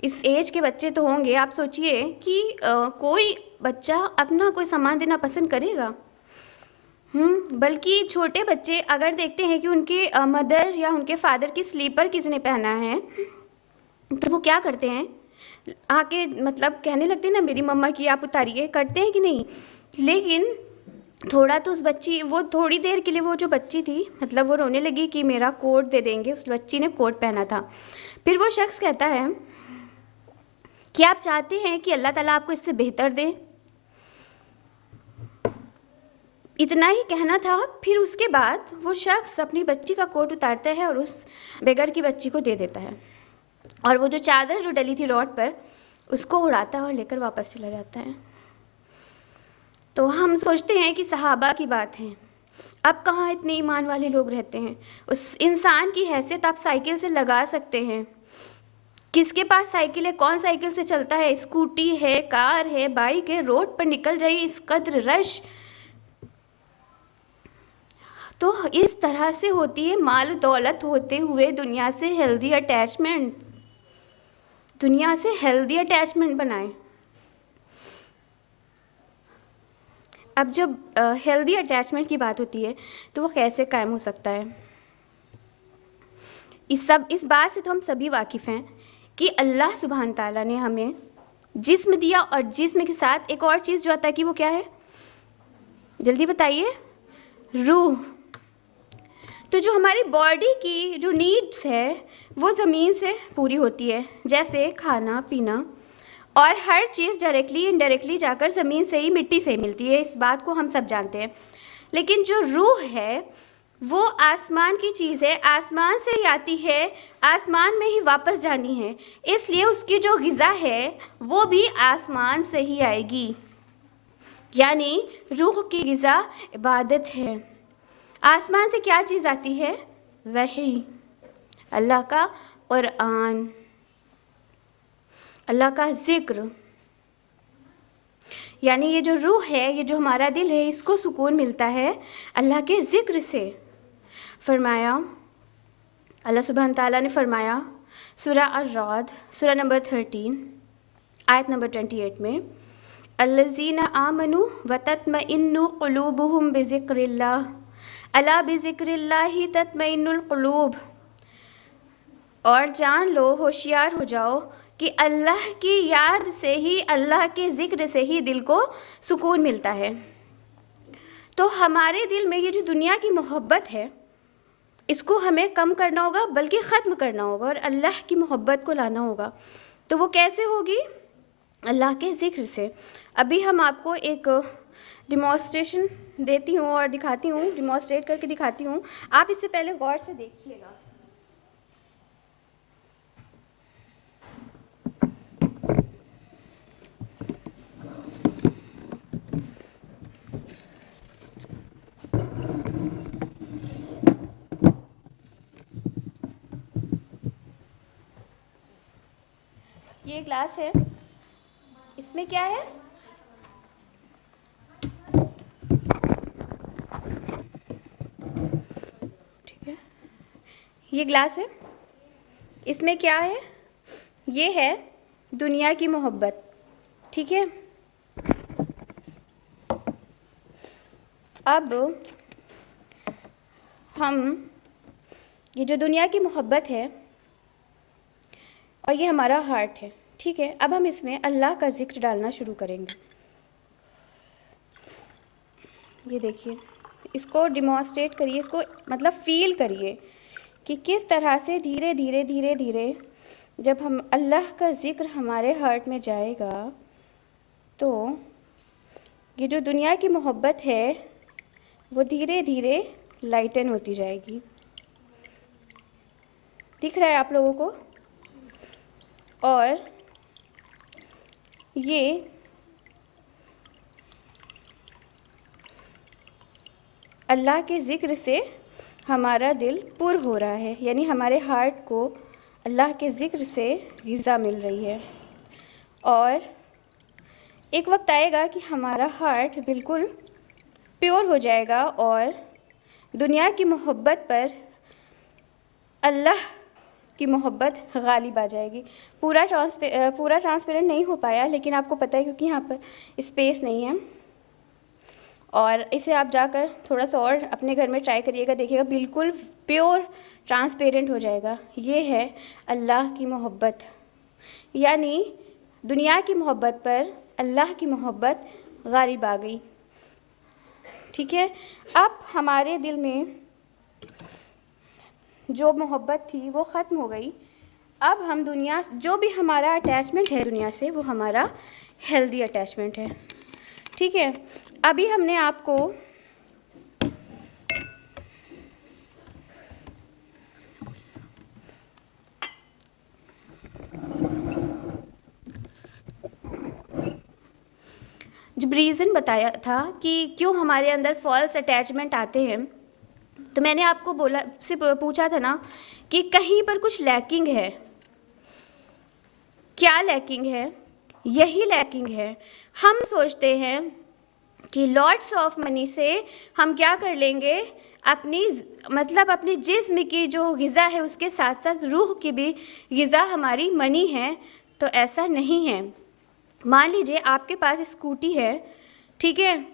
इस एज के बच्चे तो होंगे, आप सोचिए कि कोई बच्चा अपना कोई सामान देना पसंद करेगा? बल्कि छोटे बच्चे अगर देखते हैं कि उनके मदर या उनके फादर की स्लीपर किसने पहना है तो वो क्या करते हैं, आके मतलब कहने लगते हैं ना मेरी मम्मा की आप उतारिए, करते हैं कि नहीं? लेकिन थोड़ा तो उस बच्ची, वो थोड़ी देर के लिए वो जो बच्ची थी मतलब वो रोने लगी कि मेरा कोट दे देंगे, उस बच्ची ने कोट पहना था। फिर वो शख्स कहता है कि आप चाहते हैं कि अल्लाह ताला आपको इससे बेहतर दे? इतना ही कहना था। फिर उसके बाद वो शख्स अपनी बच्ची का कोट उतारता है और उस बेगर की बच्ची को दे देता है और वो जो चादर जो डली थी रॉड पर उसको उड़ाता है और लेकर वापस चला जाता है। तो हम सोचते हैं कि सहाबा की बात है, अब कहाँ इतने ईमान वाले लोग रहते हैं। उस इंसान की हैसियत आप साइकिल से लगा सकते हैं। किसके पास साइकिल है, कौन साइकिल से चलता है? स्कूटी है, कार है, बाइक है, रोड पर निकल जाइए, इस कद्र रश। तो इस तरह से होती है माल दौलत होते हुए दुनिया से हेल्दी अटैचमेंट। दुनिया से हेल्दी अटैचमेंट बनाएं। अब जब हेल्दी अटैचमेंट की बात होती है तो वो कैसे कायम हो सकता है? इस बात से तो हम सभी वाकिफ़ हैं कि अल्लाह सुब्हान ताला ने हमें जिस्म दिया और जिस्म के साथ एक और चीज़ जो आता है कि वो क्या है, जल्दी बताइए, रूह। तो जो हमारी बॉडी की जो नीड्स है वो ज़मीन से पूरी होती है, जैसे खाना पीना, और हर चीज़ डायरेक्टली इनडायरेक्टली जाकर ज़मीन से ही, मिट्टी से ही मिलती है, इस बात को हम सब जानते हैं। लेकिन जो रूह है वो आसमान की चीज़ है, आसमान से ही आती है, आसमान में ही वापस जानी है, इसलिए उसकी जो ग़िज़ा है वो भी आसमान से ही आएगी। यानी रूह की ग़िज़ा इबादत है। आसमान से क्या चीज़ आती है? वही, अल्लाह का कुरान, अल्लाह का ज़िक्र। यानी ये जो रूह है, ये जो हमारा दिल है, इसको सुकून मिलता है अल्लाह के ज़िक्र से। फरमाया, अल्लाह सुब्हान ताला ने फरमाया सूरा अर्राद सूरा नंबर 13 आयत नंबर 28 में, अल्लज़ीना आमनु व तत्मइन्नु क़ुलूबुहुम बिज़िक्रिल्लाह अला बिज़िक्रिल्लाहि तत्मइन्नुल क़ुलूब। और जान लो, होशियार हो जाओ कि अल्लाह की याद से ही, अल्लाह के ज़िक्र से ही दिल को सुकून मिलता है। तो हमारे दिल में ये जो दुनिया की मोहब्बत है इसको हमें कम करना होगा, बल्कि ख़त्म करना होगा और अल्लाह की मोहब्बत को लाना होगा। तो वो कैसे होगी? अल्लाह के ज़िक्र से। अभी हम आपको एक डिमॉन्स्ट्रेशन देती हूँ और दिखाती हूँ, डिमॉन्स्ट्रेट करके दिखाती हूँ। आप इससे पहले गौर से देखिएगा। ये ग्लास है, इसमें क्या है? ठीक है, ये ग्लास है, इसमें क्या है? ये है दुनिया की मोहब्बत। ठीक है, अब हम ये जो दुनिया की मोहब्बत है और ये हमारा हार्ट है, ठीक है। अब हम इसमें अल्लाह का ज़िक्र डालना शुरू करेंगे। ये देखिए, इसको डिमॉन्स्ट्रेट करिए, इसको मतलब फ़ील करिए कि किस तरह से धीरे धीरे धीरे धीरे जब हम अल्लाह का ज़िक्र हमारे हार्ट में जाएगा तो ये जो दुनिया की मोहब्बत है वो धीरे धीरे लाइटन होती जाएगी। दिख रहा है आप लोगों को? और ये अल्लाह के ज़िक्र से हमारा दिल पुर हो रहा है, यानी हमारे हार्ट को अल्लाह के ज़िक्र से ग़िज़ा मिल रही है। और एक वक्त आएगा कि हमारा हार्ट बिल्कुल प्योर हो जाएगा और दुनिया की मोहब्बत पर अल्लाह की मोहब्बत गालिब आ जाएगी। पूरा ट्रांसपेरेंट नहीं हो पाया, लेकिन आपको पता है क्योंकि यहाँ पर स्पेस नहीं है। और इसे आप जाकर थोड़ा सा और अपने घर में ट्राई करिएगा, देखिएगा बिल्कुल प्योर ट्रांसपेरेंट हो जाएगा। ये है अल्लाह की मोहब्बत, यानी दुनिया की मोहब्बत पर अल्लाह की मोहब्बत गालिब आ गई, ठीक है। अब हमारे दिल में जो मोहब्बत थी वो ख़त्म हो गई। अब हम दुनिया जो भी हमारा अटैचमेंट है दुनिया से वो हमारा हेल्दी अटैचमेंट है, ठीक है। अभी हमने आपको जब रीज़न बताया था कि क्यों हमारे अंदर फॉल्स अटैचमेंट आते हैं, तो मैंने आपको पूछा था ना कि कहीं पर कुछ लैकिंग है। क्या लैकिंग है? यही लैकिंग है, हम सोचते हैं कि लॉट्स ऑफ मनी से हम क्या कर लेंगे, अपनी जिस्म की जो ग़िज़ा है उसके साथ साथ रूह की भी ग़िज़ा हमारी मनी है। तो ऐसा नहीं है। मान लीजिए आपके पास स्कूटी है, ठीक है।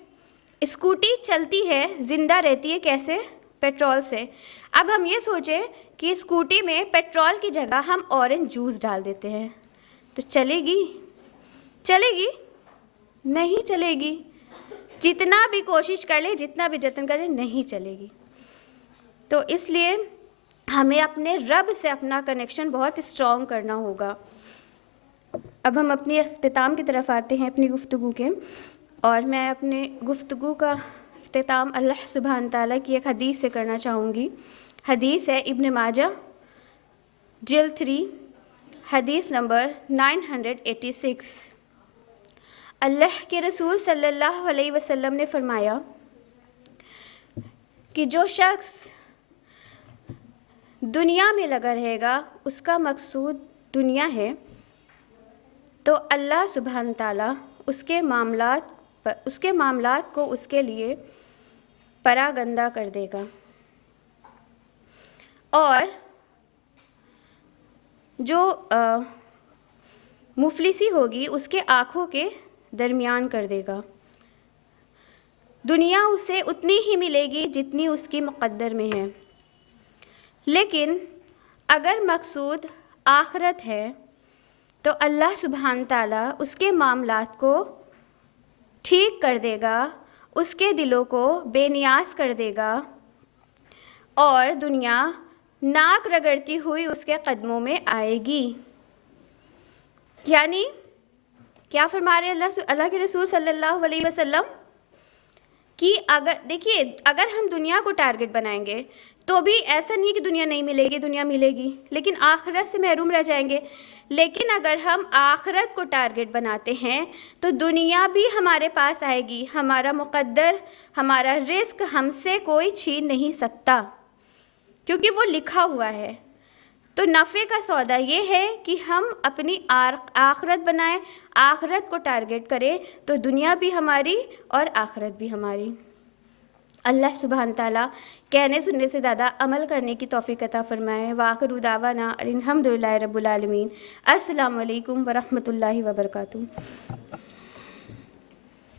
स्कूटी चलती है, ज़िंदा रहती है कैसे? पेट्रोल से। अब हम ये सोचें कि स्कूटी में पेट्रोल की जगह हम ऑरेंज जूस डाल देते हैं, तो चलेगी? चलेगी? नहीं चलेगी। जितना भी कोशिश कर ले, जितना भी जतन कर ले, नहीं चलेगी। तो इसलिए हमें अपने रब से अपना कनेक्शन बहुत स्ट्रॉन्ग करना होगा। अब हम अपनी इख्तिताम की तरफ आते हैं अपनी गुफ्तगू के, और मैं अपने गुफ्तगू का इख्तिताम अल्लाह सुब्हान ताला की एक हदीस से करना चाहूँगी। हदीस है इब्न माजा जिल्द 3 हदीस नंबर 986। अल्लाह के रसूल सल्लल्लाहु अलैहि वसल्लम ने फरमाया कि जो शख्स दुनिया में लगा रहेगा उसका मकसूद दुनिया है, तो अल्लाह सुब्हान ताला उसके मामलात को उसके लिए परागंदा कर देगा और जो मुफलिसी होगी उसके आँखों के दरमियान कर देगा। दुनिया उसे उतनी ही मिलेगी जितनी उसकी मुक़द्दर में है, लेकिन अगर मकसूद आखिरत है तो अल्लाह सुब्हान ताला उसके मामलात को ठीक कर देगा, उसके दिलों को बेनियाज कर देगा और दुनिया नाक रगड़ती हुई उसके कदमों में आएगी। यानी क्या फरमा रहे अल्लाह के रसूल सल्लल्लाहु अलैहि वसल्लम कि अगर हम दुनिया को टारगेट बनाएंगे तो भी ऐसा नहीं कि दुनिया नहीं मिलेगी, दुनिया मिलेगी, लेकिन आखिरत से महरूम रह जाएंगे। लेकिन अगर हम आखिरत को टारगेट बनाते हैं तो दुनिया भी हमारे पास आएगी। हमारा मुक़द्दर, हमारा रिस्क हमसे कोई छीन नहीं सकता, क्योंकि वो लिखा हुआ है। तो नफ़े का सौदा ये है कि हम अपनी आखिरत बनाएं, आखिरत को टारगेट करें, तो दुनिया भी हमारी और आखिरत भी हमारी। अल्लाह सुब्हान ताला कहने सुनने से ज़्यादा अमल करने की तौफ़ीक़ अता फ़रमाए। वाखिरु दावाना अल्हम्दुलिल्लाहि रब्बिल आलमीन। अस्सलामु अलैकुम व रहमतुल्लाहि व बरकातुहू।